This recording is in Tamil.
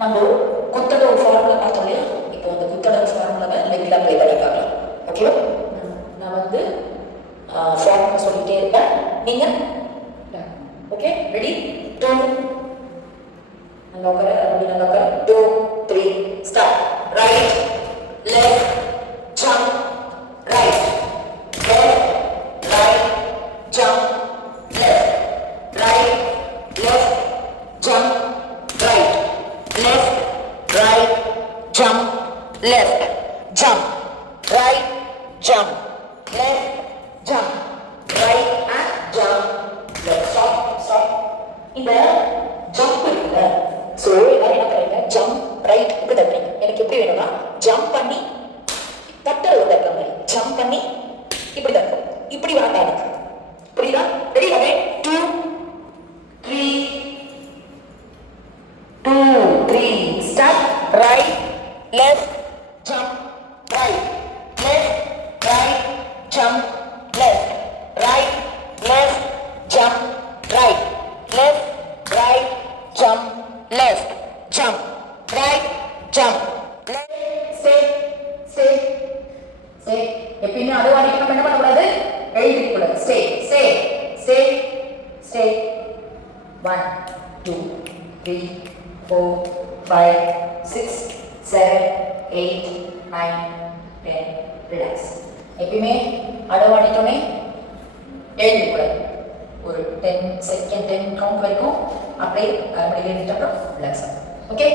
நம்ம குத்தடவு ஃபார்முலா பார்த்தோம் இல்லையா? இப்போ அந்த குத்தடவு ஃபார்முலாவை லெக்கில் அப்ளை பண்ணி பார்க்கலாம். ஓகேவா? நான் வந்து ஃபார்முலா சொல்லிட்டே இருப்பேன், நீங்கள் ஓகே ரெடி? 2 நல்லா உட்கார, நல்லா உட்கார. 2 3 start. Right left jump, right left right jump, left right left jump, right left right jump, left jump, right jump, left jump, right and jump, left. Stop. இந்த ஜம்ப் இருக்குல்ல, ஸோ எல்லாரும் என்ன பண்ணுறீங்க, ஜம்ப் ரைட் இப்படி தட்டுறீங்க. எனக்கு எப்படி வேணும்னா ஜம்ப் பண்ணி தட்டுறது தட்டுற மாதிரி ஜம்ப் பண்ணி இப்படி தட்டும். இப்படி வேண்டாம் எனக்கு, புரியுதா? ரெடி? அதே 2 3 start. Right left jump, right left right jump, left right left jump, right left right jump, left jump, right jump, left. Stay. எப்பயுமே அது வாடி நம்ம என்ன பண்ணக்கூடாது, எழுதிக்க கூடாது. Stay. 1 2 3 4 5 6 7 8 9 10. ரிலாக்ஸ். எப்பயுமே அடவாடிட்டோன்னே எழுதிக்கூடாது. ஒரு 10 செகண்ட் 10 கவுண்ட் வரைக்கும் அப்படியே அப்புறம் ரிலாக்ஸ் ஆகும். ஓகே?